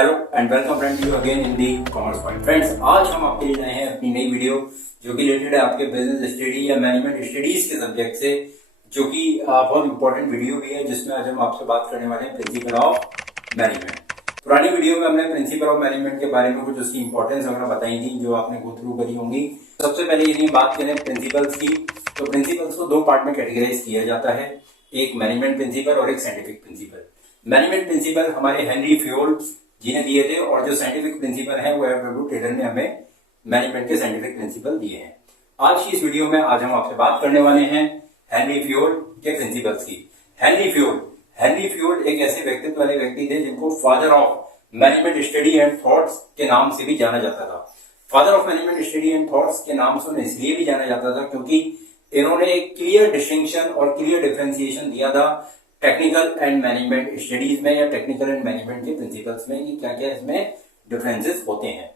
Hello and welcome friend you again in the commerce point. Friends, आज हम आपके लिए लाए हैं अपनी नई वीडियो जो कि रिलेटेड है आपके बिजनेस स्टडी या मैनेजमेंट स्टडीज के सब्जेक्ट से, जो कि बहुत इंपॉर्टेंट वीडियो भी है, जिसमें आज हम आपसे बात करने वाले हैं प्रिंसिपल ऑफ मैनेजमेंट। पुरानी वीडियो में हमने प्रिंसिपल ऑफ मैनेजमेंट के बारे में कुछ उसकी इंपॉर्टेंस वगैरह बताई थी जो आपने गो थ्रू करी होंगी। सबसे पहले यदि बात करें प्रिंसिपल्स की, तो प्रिंसिपल्स को दो पार्ट में कैटेगराइज किया जाता है, एक मैनेजमेंट प्रिंसिपल और एक साइंटिफिक प्रिंसिपल। मैनेजमेंट प्रिंसिपल हमारे हेनरी फ्योल जी ने दिए थे और जो साइंटिफिक प्रिंसिपल है वो एडवर्ड टेलर ने हमें मैनेजमेंट के साइंटिफिक प्रिंसिपल दिए हैं। आज की इस वीडियो में आज हम आपसे बात करने वाले हैं हेनरी फ्योल के प्रिंसिपल्स की। हेनरी फ्योल एक ऐसे व्यक्तित्व वाले व्यक्ति थे जिनको father of management study and thoughts के नाम से भी जाना जाता था। Father of management study and thoughts के नाम से उन्हें इसलिए भी जाना जाता था क्योंकि इन्होंने एक क्लियर डिस्टिंक्शन और क्लियर डिफरेंशिएशन दिया था टेक्निकल एंड मैनेजमेंट स्टडीज में या टेक्निकल एंड मैनेजमेंट के प्रिंसिपल्स में कि क्या क्या इसमें डिफरेंसेस होते हैं।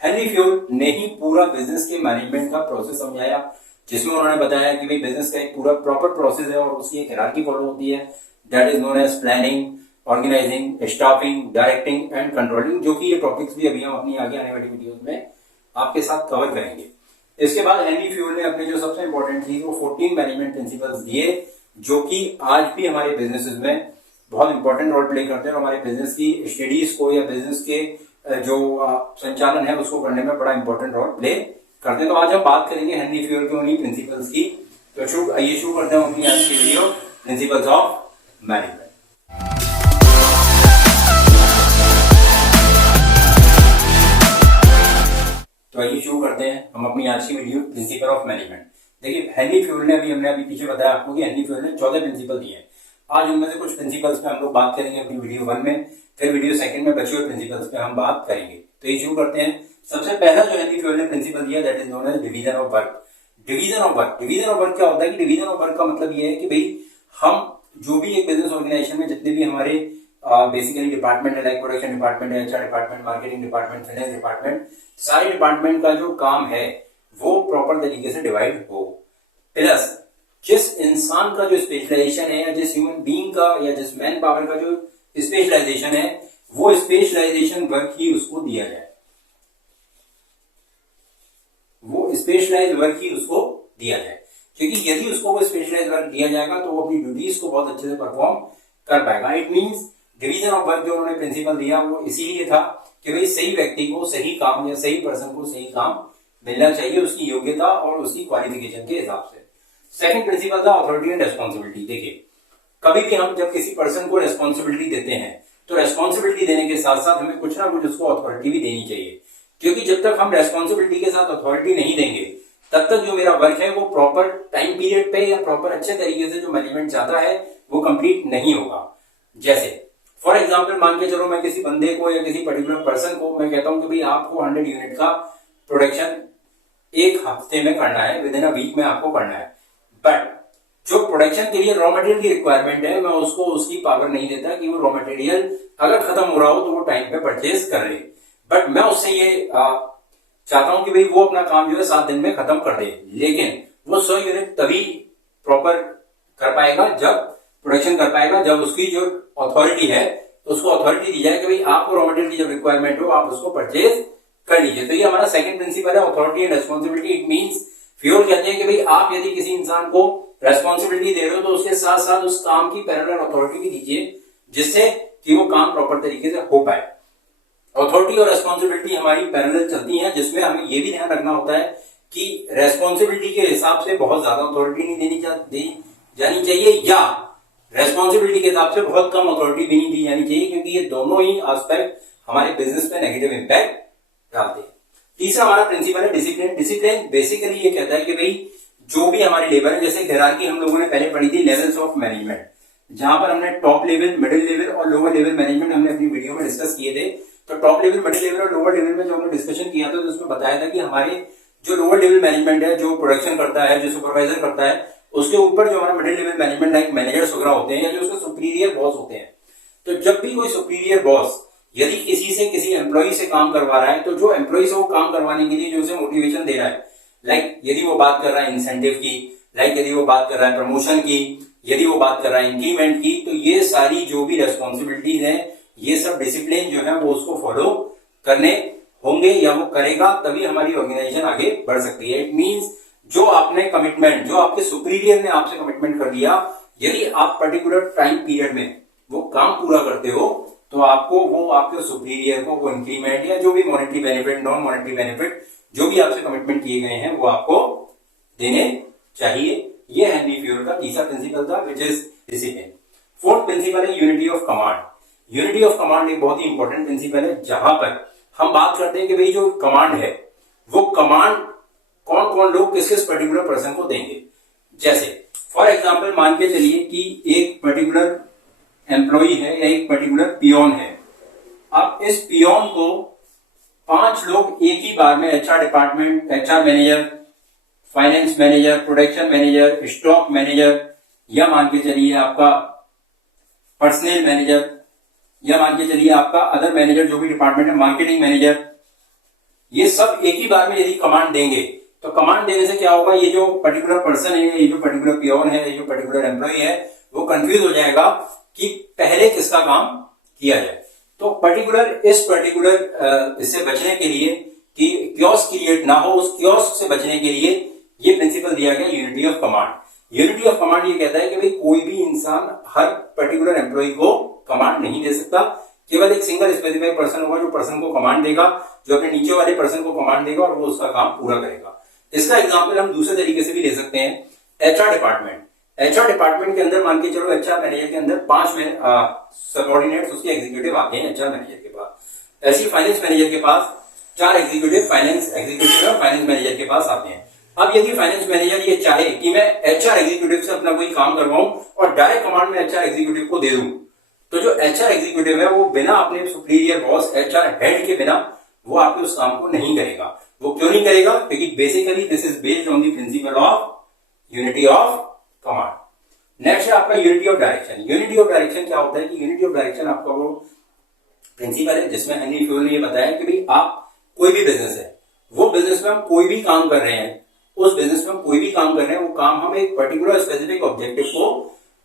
हेनरी फ्योल ने ही पूरा बिजनेस के मैनेजमेंट का प्रोसेस समझाया, जिसमें उन्होंने बताया कि भाई बिजनेस का एक पूरा प्रॉपर प्रोसेस है और उसकी एक हायरार्की फॉलो होती है, that is known as planning, organising, staffing, directing and controlling, जो कि ये टॉपिक्स भी अभी हम अपनी आगे आने वाली वीडियोस में आपके साथ कवर करेंगे। इसके बाद हेनरी फ्योल ने अपने जो सबसे इंपॉर्टेंट थी वो 14 मैनेजमेंट प्रिंसिपल्स दिए, जो कि आज भी हमारे बिजनेसेस में बहुत इंपॉर्टेंट रोल प्ले करते हैं और हमारे बिजनेस की स्टडीज को या बिजनेस के जो संचालन है उसको करने में बड़ा इंपॉर्टेंट रोल प्ले करते हैं। तो आज हम बात करेंगे हेनरी फ्योल के उन्हीं प्रिंसिपल्स की। तो शुरू करते हैं अपनी आज की वीडियो प्रिंसिपल्स ऑफ मैनेजमेंट। तो आइए शुरू करते हैं हम अपनी आज की वीडियो प्रिंसिपल ऑफ मैनेजमेंट। देखिए, हेनरी फ्योल ने हमने अभी पीछे बताया आपको कि हेनरी फ्योल ने 14 प्रिंसिपल दिए हैं। आज उनमें से कुछ प्रिंसिपल्स पे हम लोग बात करेंगे अपनी वीडियो 1 में, फिर वीडियो 2 में बचे हुए प्रिंसिपल्स पे हम बात करेंगे। तो ये शुरू करते हैं। सबसे पहला जो हेनरी फ्योल ने प्रिंसिपल दिया that is known as division of work. Division of work क्या होता है कि डिवीजन ऑफ वर्क का मतलब ये है कि भाई हम जो भी एक बिजनेस ऑर्गेनाइजेशन में जितने भी हमारे बेसिकली डिपार्टमेंट है, लाइक प्रोडक्शन डिपार्टमेंट है, HR department, marketing department, finance department, सारे डिपार्टमेंट का जो काम है वो प्रॉपर तरीके से डिवाइड हो। प्लस जिस इंसान का जो स्पेशलाइजेशन है या जिस ह्यूमन बीइंग का या जिस मैन पावर का जो स्पेशलाइजेशन है वो स्पेशलाइजेशन वर्क ही उसको दिया जाए, वो स्पेशलाइज्ड वर्क ही उसको दिया जाए। क्योंकि यदि उसको वो स्पेशलाइज्ड वर्क दिया जाएगा तो वो अपनी ड्यूटीज को बहुत अच्छे से परफॉर्म कर पाएगा। It means division of work जो उन्होंने प्रिंसिपल दिया वो इसीलिए था कि भाई सही व्यक्ति को सही काम या सही पर्सन को सही काम मिलना चाहिए उसकी योग्यता और उसकी क्वालिफिकेशन के हिसाब से। सेकंड प्रिंसिपल था अथॉरिटी एंड रेस्पॉन्सिबिलिटी। देखिए, कभी भी हम जब किसी पर्सन को रेस्पॉन्सिबिलिटी देते हैं तो रेस्पॉन्सिबिलिटी देने के साथ साथ हमें कुछ ना कुछ उसको अथॉरिटी भी देनी चाहिए, क्योंकि जब तक हम रेस्पॉन्सिबिलिटी के साथ अथॉरिटी नहीं देंगे तब तक जो मेरा वर्क है वो प्रॉपर टाइम पीरियड पे या प्रॉपर अच्छे तरीके से जो मैनेजमेंट चाहता है वो कंप्लीट नहीं होगा। जैसे फॉर एग्जाम्पल मान के चलो, मैं किसी बंदे को या किसी पर्टिकुलर पर्सन को मैं कहता हूं कि भाई आपको 100 यूनिट का प्रोडक्शन एक हफ्ते में करना है, विद इन अ वीक में आपको करना है, बट जो प्रोडक्शन के लिए रॉ मटेरियल की रिक्वायरमेंट है मैं उसको उसकी पावर नहीं देता कि वो रॉ मटेरियल अगर खत्म हो रहा हो तो वो टाइम पे परचेज कर ले, बट मैं उससे ये चाहता हूं कि भाई वो अपना काम जो है 7 दिन में खत्म कर दे। लेकिन वो 100 यूनिट तभी प्रॉपर कर पाएगा जब प्रोडक्शन कर पाएगा जब उसकी जो अथॉरिटी है उसको अथॉरिटी दी जाए कि भाई आपको रॉ मटेरियल की जब रिक्वायरमेंट हो आप उसको परचेज कर लीजिए। तो ये हमारा सेकंड प्रिंसिपल है, authority and responsibility. It means Fayol कहते हैं कि भाई आप यदि किसी इंसान को रेस्पॉन्सिबिलिटी दे रहे हो तो उसके साथ साथ उस काम की पैरेलल अथॉरिटी भी दीजिए जिससे कि वो काम प्रॉपर तरीके से हो पाए। अथॉरिटी और रेस्पॉन्सिबिलिटी हमारी पैरेलल चलती हैं, जिसमें हमें ये भी ध्यान रखना होता है कि रेस्पॉन्सिबिलिटी के हिसाब से बहुत ज्यादा अथॉरिटी नहीं दी जानी चाहिए या रेस्पॉन्सिबिलिटी के हिसाब से बहुत कम अथॉरिटी भी नहीं दी जानी चाहिए, क्योंकि ये दोनों ही एस्पेक्ट हमारे बिजनेस में नेगेटिव इंपैक्ट डालते हैं। तीसरा हमारा प्रिंसिपल है डिसिप्लिन। डिसिप्लिन बेसिकली ये कहता है कि भाई जो भी हमारी लेवल है, जैसे हायरार्की हम लोगों ने पहले पढ़ी थी लेवल्स ऑफ मैनेजमेंट, जहां पर हमने टॉप लेवल, मिडिल लेवल और लोअर लेवल मैनेजमेंट हमने अपनी वीडियो में डिस्कस किए थे। तो टॉप लेवल, मिडिल लेवल और लोअर लेवल में जो हमने डिस्कशन किया था तो उसमें बताया था कि हमारे जो लोअर लेवल मैनेजमेंट है, जो प्रोडक्शन करता है, जो सुपरवाइजर करता है, उसके ऊपर जो हमारा middle level management like managers वगैरह होते हैं या जो उसके सुपीरियर बॉस होते हैं। तो जब भी कोई सुपीरियर बॉस यदि किसी एम्प्लॉय से काम करवा रहा है तो जो एम्प्लॉय से वो काम करवाने के लिए जो उसे मोटिवेशन दे रहा है, लाइक यदि वो बात कर रहा है इंसेंटिव की, लाइक यदि वो बात कर रहा है प्रमोशन की, यदि वो बात कर रहा है इंक्रीमेंट की, तो ये सारी जो भी रेस्पॉन्सिबिलिटीज हैं ये सब डिसिप्लिन जो है वो उसको फॉलो करने होंगे या वो करेगा, तभी हमारी ऑर्गेनाइजेशन आगे बढ़ सकती है। इट मींस जो आपने कमिटमेंट, जो आपके सुपीरियर ने आपसे कमिटमेंट कर दिया, यदि आप पर्टिकुलर टाइम पीरियड में वो काम पूरा करते हो तो आपको वो आपके सुपीरियर को वो इंक्रीमेंट या जो भी monetary benefit, non monetary benefit जो भी आपसे कमिटमेंट किए गए हैं वो आपको देने चाहिए। ये हेनरी फ्यूल का तीसरा प्रिंसिपल था, which is discipline. Fourth principle है unity of command. Unity of command एक बहुत ही इंपॉर्टेंट प्रिंसिपल है, जहां पर हम बात करते हैं कि भाई जो कमांड है वो कमांड कौन कौन लोग किस किस पर्टिकुलर पर्सन को देंगे। जैसे फॉर एग्जाम्पल मान के चलिए कि एक पर्टिकुलर एम्प्लॉई है या एक पर्टिकुलर पियोन है। अब इस पियोन को 5 लोग एक ही बार में HR department, HR manager, finance manager, production manager, stock manager, या मान के चलिए आपका पर्सनल मैनेजर, या मान के चलिए आपका अदर मैनेजर जो भी डिपार्टमेंट है, मार्केटिंग मैनेजर, ये सब एक ही बार में यदि कमांड देंगे तो कमांड देने से क्या होगा, ये जो पर्टिकुलर पर्सन है, ये जो पर्टिकुलर पियोन है, ये जो पर्टिकुलर एम्प्लॉय है, वो कंफ्यूज हो जाएगा कि पहले किसका काम किया जाए। तो इस पर्टिकुलर इससे बचने के लिए कि क्योस क्रिएट ना हो, उस क्योस से बचने के लिए ये प्रिंसिपल दिया गया unity of command. Unity of command ये कहता है कि भाई कोई भी इंसान हर पर्टिकुलर एम्प्लॉय को कमांड नहीं दे सकता, केवल एक सिंगल स्पेसिफाइड पर्सन होगा जो पर्सन को कमांड देगा, जो अपने नीचे वाले पर्सन को कमांड देगा और वो उसका काम पूरा करेगा। इसका एग्जांपल हम दूसरे तरीके से भी ले सकते हैं। एचआर डिपार्टमेंट, एचआर डिपार्टमेंट के अंदर मान के चलो एचआर मैनेजर के अंदर 5 सबऑर्डिनेट्स उसके एग्जीक्यूटिव आते हैं एचआर मैनेजर के पास। ऐसी फाइनेंस मैनेजर के पास 4 एग्जीक्यूटिव फाइनेंस एग्जीक्यूटिव और फाइनेंस मैनेजर के पास आते हैं। अब यदि फाइनेंस मैनेजर ये चाहे कि मैं एचआर एग्जीक्यूटिव से अपना कोई काम करवाऊं और डायरेक्ट कमांड में एचआर एग्जीक्यूटिव को दे दूं, तो जो एचआर एग्जीक्यूटिव है वो बिना अपने सुपीरियर बॉस एचआर हेड के बिना वो आपके उस काम को नहीं करेगा। वो क्यों नहीं करेगा? क्योंकि basically this is based on the principle of unity of command. Next है आपका unity of direction. Unity of direction क्या होता है कि यूनिटी ऑफ डायरेक्शन आपका वो प्रिंसिपल है जिसमें हेनरी फ्यूल ने ये बताया कि भाई आप कोई भी बिजनेस है, वो बिजनेस में हम कोई भी काम कर रहे हैं, उस बिजनेस में हम कोई भी काम कर रहे हैं, वो काम हम एक पर्टिकुलर स्पेसिफिक ऑब्जेक्टिव को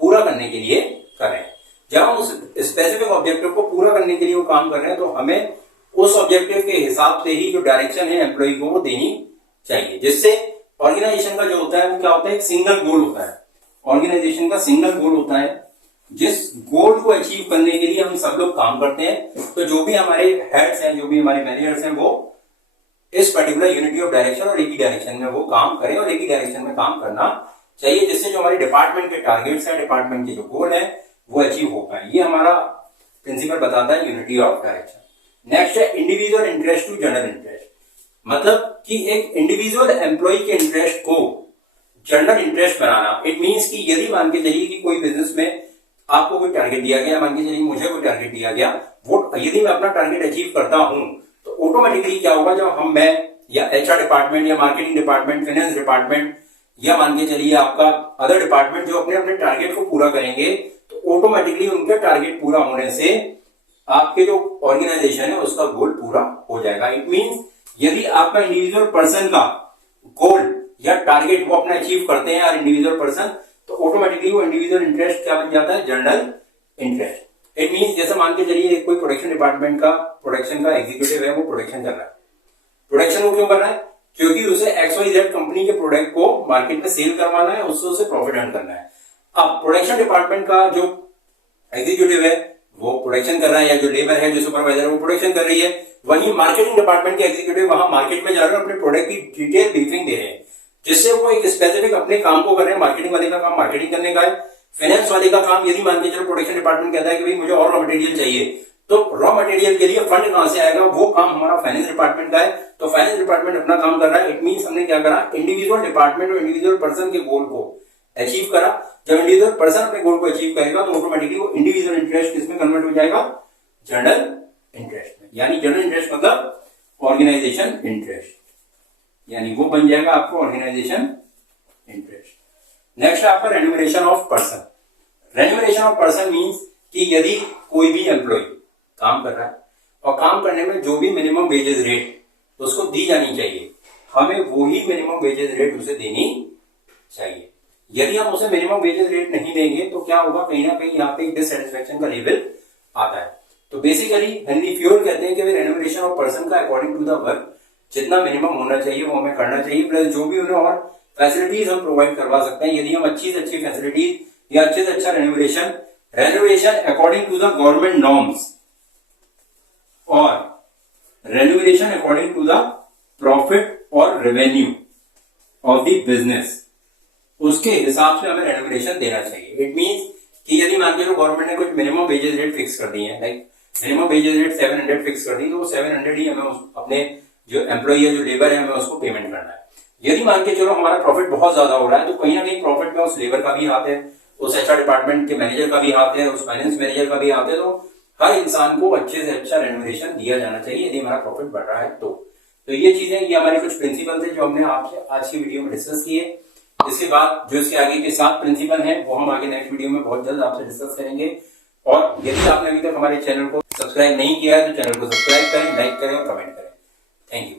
पूरा करने के लिए कर रहे हैं। जब हम उस स्पेसिफिक ऑब्जेक्टिव को पूरा करने के लिए वो काम कर रहे हैं तो हमें उस ऑब्जेक्टिव के हिसाब से ही जो डायरेक्शन है एम्प्लॉय को वो देनी चाहिए, जिससे ऑर्गेनाइजेशन का जो होता है वो क्या होता है, एक सिंगल गोल होता है। ऑर्गेनाइजेशन का सिंगल गोल होता है, जिस गोल को अचीव करने के लिए हम सब लोग काम करते हैं। तो जो भी हमारे हेड्स हैं, जो भी हमारे मैनेजर्स हैं, वो इस पर्टिकुलर यूनिटी ऑफ डायरेक्शन और एक ही डायरेक्शन में वो काम करें और एक ही डायरेक्शन में काम करना चाहिए, जिससे जो हमारे डिपार्टमेंट के टारगेट्स हैं, डिपार्टमेंट के जो गोल है वो अचीव हो पाए। ये हमारा प्रिंसिपल बताता है यूनिटी ऑफ डायरेक्शन। नेक्स्ट है individual interest to general interest. मतलब कि एक इंडिविजुअल एम्प्लॉय के इंटरेस्ट को जनरल इंटरेस्ट बनाना। इट मींस कि यदि मान के चलिए कि कोई बिजनेस में आपको कोई टारगेट दिया गया, मान के चलिए मुझे कोई टारगेट दिया गया, वो यदि मैं अपना टारगेट अचीव करता हूं तो ऑटोमेटिकली क्या होगा, जब मैं या एचआर डिपार्टमेंट या मार्केटिंग डिपार्टमेंट, फाइनेंस डिपार्टमेंट या मान के चलिए आपका अदर डिपार्टमेंट जो अपने अपने टारगेट को पूरा करेंगे तो ऑटोमेटिकली उनके टारगेट पूरा होने से आपके जो ऑर्गेनाइजेशन है उसका गोल पूरा हो जाएगा। इट मींस यदि आपका इंडिविजुअल पर्सन का गोल या टारगेट वो अपना अचीव करते हैं और इंडिविजुअल पर्सन, तो ऑटोमेटिकली वो इंडिविजुअल इंटरेस्ट क्या बन जाता है, जनरल इंटरेस्ट। इट मींस जैसे मान के चलिए कोई प्रोडक्शन डिपार्टमेंट का प्रोडक्शन का एग्जीक्यूटिव है, वो प्रोडक्शन कर रहा है। प्रोडक्शन वो क्यों कर रहा है? क्योंकि उसे XYZ कंपनी के प्रोडक्ट को मार्केट में सेल करवाना है, उससे उसे प्रॉफिट अर्न करना है। अब प्रोडक्शन डिपार्टमेंट का जो एग्जीक्यूटिव है वो प्रोडक्शन कर रहा है, या जो लेबर है, जो सुपरवाइजर है, वो प्रोडक्शन कर रही है। वहीं मार्केटिंग डिपार्टमेंट के एग्जीक्यूटिव वहां मार्केट में जा रहे हैं, अपने प्रोडक्ट की डिटेल ब्रीफिंग दे रहे हैं, जिससे वो एक स्पेसिफिक अपने काम को कर रहे हैं। मार्केटिंग वाले का काम मार्केटिंग करने का है, फाइनेंस वाले का काम यदि मान के चलो प्रोडक्शन डिपार्टमेंट कहता है कि भाई मुझे और रॉ मटेरियल चाहिए, तो रॉ मटेरियल के लिए फंड कहां से आएगा, वो काम हमारा फाइनेंस डिपार्टमेंट का है। तो फाइनेंस डिपार्टमेंट अपना काम कर रहा है। इट मींस हमने क्या करा, इंडिविजुअल डिपार्टमेंट और इंडिविजुअल पर्सन के गोल को अचीव करा। जब इंडिविजुअल पर्सन अपने गोल को अचीव करेगा तो ऑटोमेटिकली वो इंडिविजुअल इंटरेस्ट किसमें कन्वर्ट हो जाएगा, जनरल इंटरेस्ट में। यानी जनरल इंटरेस्ट मतलब ऑर्गेनाइजेशन इंटरेस्ट, यानी वो बन जाएगा आपको ऑर्गेनाइजेशन इंटरेस्ट। नेक्स्ट आपका remuneration of person. Remuneration of person means कि यदि कोई भी एम्प्लॉय काम कर रहा है और काम करने में जो भी मिनिमम वेजेस रेट उसको दी जानी चाहिए, हमें वो ही मिनिमम वेजेस रेट उसे देनी चाहिए। यदि हम उसे मिनिमम वेजेस रेट नहीं देंगे तो क्या होगा, कहीं ना कहीं यहाँ पे डिससेटिस्फेक्शन का लेवल आता है। तो बेसिकली हेनरी फ्योल कहते हैं कि रेन्यूमरेशन ऑफ पर्सन का अकॉर्डिंग टू द वर्क जितना मिनिमम होना चाहिए वो हमें करना चाहिए, प्लस जो भी उन्हें और फैसिलिटीज हम प्रोवाइड करवा सकते हैं, यदि हम अच्छी से अच्छी फैसिलिटीज या अच्छे से अच्छा remuneration according to the government norms और remuneration according to the profit और रेवेन्यू ऑफ द बिजनेस, उसके हिसाब से हमें रेन्यूमरेशन देना चाहिए। इट मींस कि यदि मान के गवर्नमेंट ने कुछ मिनिमम वेजेस रेट फिक्स कर दी है, like minimum wages rate 700 fix कर दी, तो वो 700 ही हमें अपने जो एम्प्लॉई है, जो लेबर है, हमें उसको पेमेंट करना है। यदि मान के चलो हमारा प्रॉफिट बहुत ज्यादा हो रहा है, तो कहीं ना कहीं प्रॉफिट में उस लेबर का भी हाथ है, उस एचआर डिपार्टमेंट के मैनेजर का भी हाथ है, उस फाइनेंस मैनेजर का भी हाथ है। तो हर इंसान को अच्छे से अच्छा रेन्यूमरेशन दिया जाना चाहिए यदि हमारा प्रॉफिट बढ़ रहा है तो ये चीजें, ये हमारे कुछ प्रिंसिपल थे जो हमने आपसे आज की वीडियो में डिस्कस किए। इसके बाद जो इसके आगे के 7 प्रिंसिपल हैं वो हम आगे नेक्स्ट वीडियो में बहुत जल्द आपसे डिस्कस करेंगे। और यदि आपने अभी तक हमारे चैनल को सब्सक्राइब नहीं किया है तो चैनल को सब्सक्राइब करें, लाइक करें और कमेंट करें। Thank you.